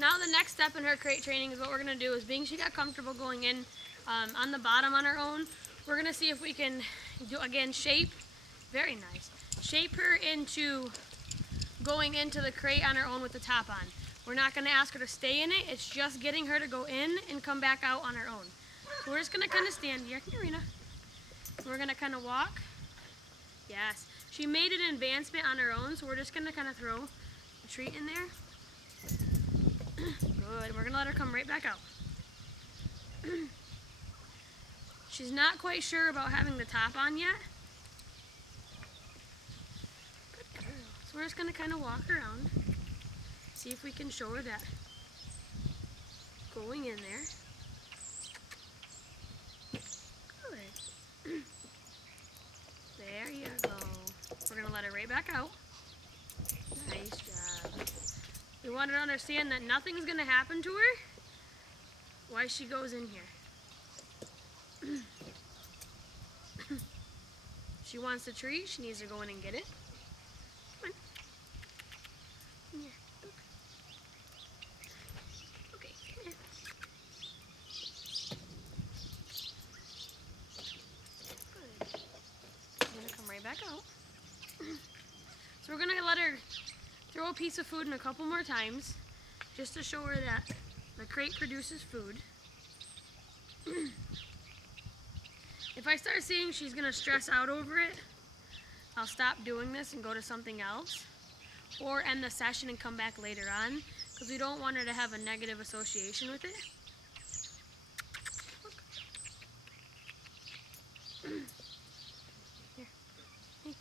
Now the next step in her crate training is what we're going to do is being she got comfortable going in on the bottom on her own, we're going to see if we can do, again, shape, very nice, shape her into going into the crate on her own with the top on. We're not going to ask her to stay in it, it's just getting her to go in and come back out on her own. So we're just going to kind of stand here, Karina. We're going to kind of walk. Yes, she made an advancement on her own, so we're just going to kind of throw a treat in there. Good, we're going to let her come right back out. She's not quite sure about having the top on yet. Good girl. So we're just going to kind of walk around, see if we can show her that going in there. Good. There you go. We're going to let her right back out. Nice job. We want her to understand that nothing's going to happen to her while she goes in here. She wants a treat, she needs to go in and get it. Come on. Come here. Okay, come here. Good. I'm gonna come right back out. So we're gonna let her throw a piece of food in a couple more times, just to show her that the crate produces food. If I start seeing she's gonna stress out over it, I'll stop doing this and go to something else, or end the session and come back later on, because we don't want her to have a negative association with it. Here. Hey.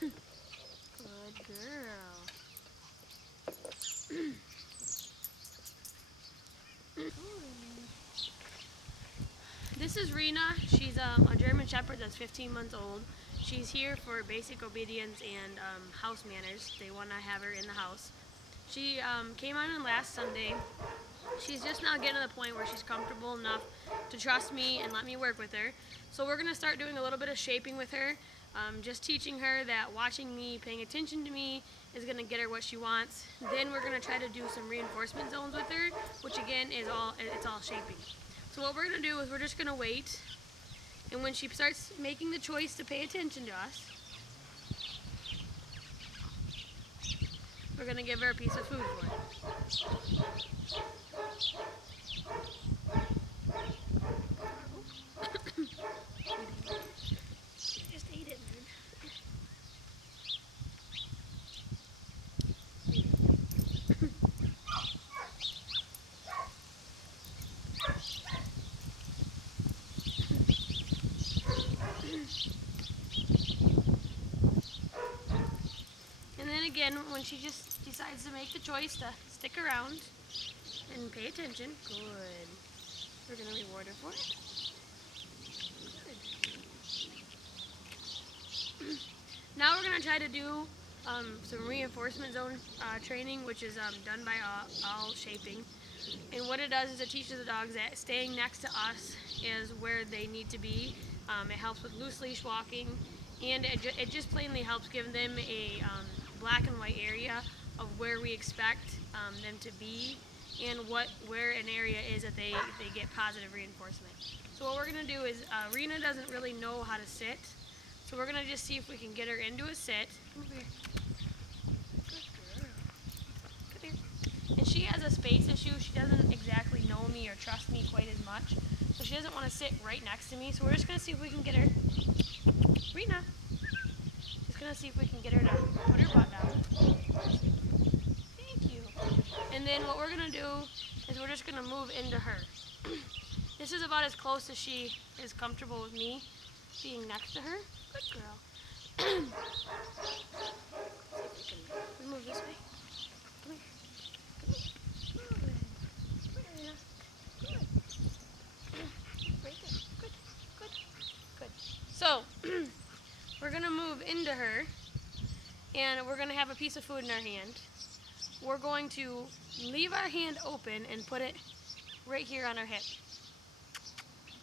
Good girl. This is Rena. She's a German Shepherd that's 15 months old. She's here for basic obedience and house manners. They want to have her in the house. She came on last Sunday. She's just now getting to the point where she's comfortable enough to trust me and let me work with her. So we're going to start doing a little bit of shaping with her. Just teaching her that watching me, paying attention to me is going to get her what she wants. Then we're going to try to do some reinforcement zones with her, which again is all shaping. So what we're going to do is we're just going to wait, and when she starts making the choice to pay attention to us, we're going to give her a piece of food for it. Just ate it, man. And then again, when she just decides to make the choice to stick around and pay attention, good. We're going to reward her for it. Good. Now we're going to try to do some reinforcement zone training, which is done by all shaping. And what it does is it teaches the dogs that staying next to us is where they need to be. It helps with loose leash walking, and it just plainly helps give them a black and white area of where we expect them to be, and where an area is that they get positive reinforcement. So what we're going to do is, Rena doesn't really know how to sit, so we're going to just see if we can get her into a sit. Come over here. Good girl. Come here. And she has a space issue. She doesn't exactly know me or trust me quite as much, so she doesn't want to sit right next to me, so we're just going to see if we can get her. Rena. Just going to see if we can get her to put her butt down. Thank you. And then what we're going to do is we're just going to move into her. This is about as close as she is comfortable with me being next to her. Good girl. See if we can move this way. Come here. Come here. Good. Good. Right there. Good. Good. Good. So, we're going to move into her, and we're going to have a piece of food in our hand. We're going to leave our hand open and put it right here on our hip.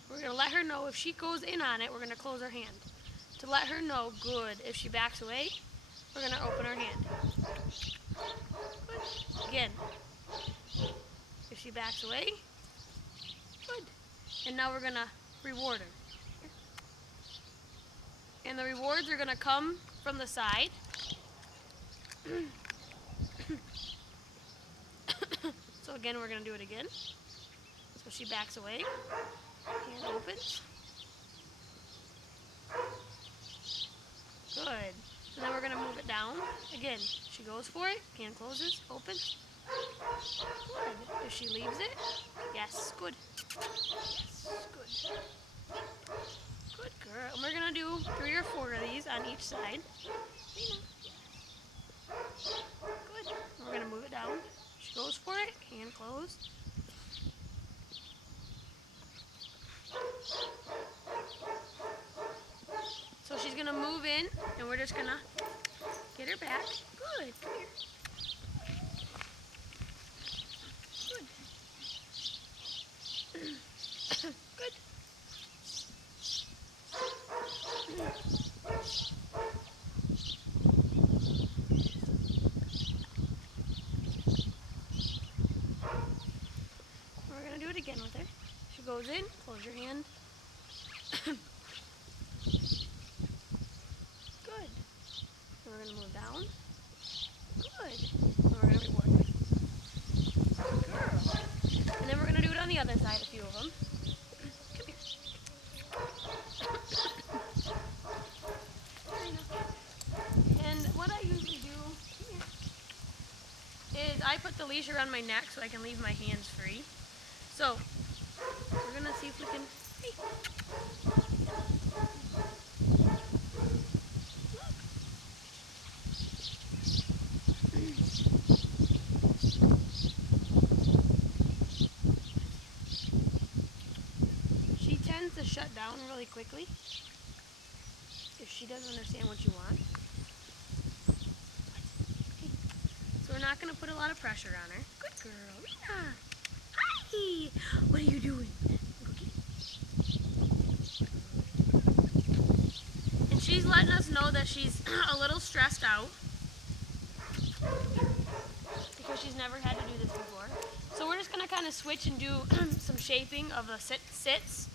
We're going to let her know if she goes in on it, we're going to close her hand. To let her know, good. If she backs away, we're going to open her hand. Good. Again. If she backs away, good. And now we're going to reward her. And the rewards are going to come from the side. So again, we're going to do it again. So she backs away. Hand opens. Good. So then we're going to move it down. Again, she goes for it. Hand closes. Opens. Good. If she leaves it, yes, good. Yes, good. Good girl. And we're going to do 3 or 4 of these on each side. Good. And we're going to move it down. She goes for it. Hand closed. So she's going to move in, and we're just going to get her back. Good. Come here. Good. Good. We're going to do it again with her. She goes in, close your hand. Good. And we're going to move down. Good. And we're going to reward her. Good girl. And then we're going to do it on the other side, a few of them. Come here. And what I usually do is I put the leash around my neck so I can leave my hands free. So, we're going to see if we can... Hey. She tends to shut down really quickly if she doesn't understand what you want. Okay. So we're not going to put a lot of pressure on her. Good girl, Rena. Hi. What are you doing? And she's letting us know that she's a little stressed out because she's never had to do this before. So we're just going to kind of switch and do some shaping of the sits.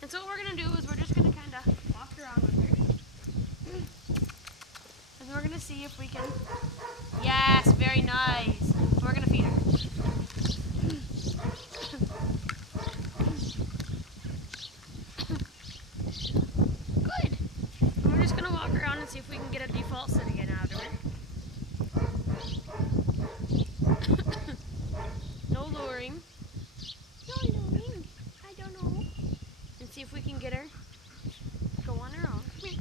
And so what we're going to do is we're just going to kind of walk around with her. And we're going to see if we can... Yes, very nice. And we're going to feed her. Good. And we're just going to walk around and see if we can get a default sit again out of her. No luring. No luring. I don't know. And see if we can get her to go on her own. Come here.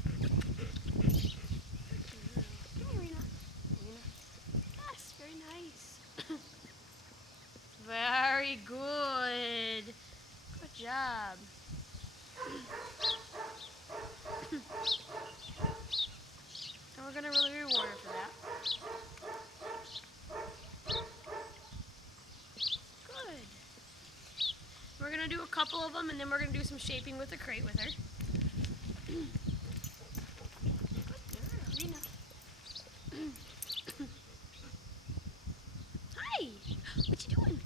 Come here, Rena. Yes, very nice. Very good. Good job. And we're going to really reward her for that. Good. We're going to do a couple of them, and then we're going to do some shaping with the crate with her.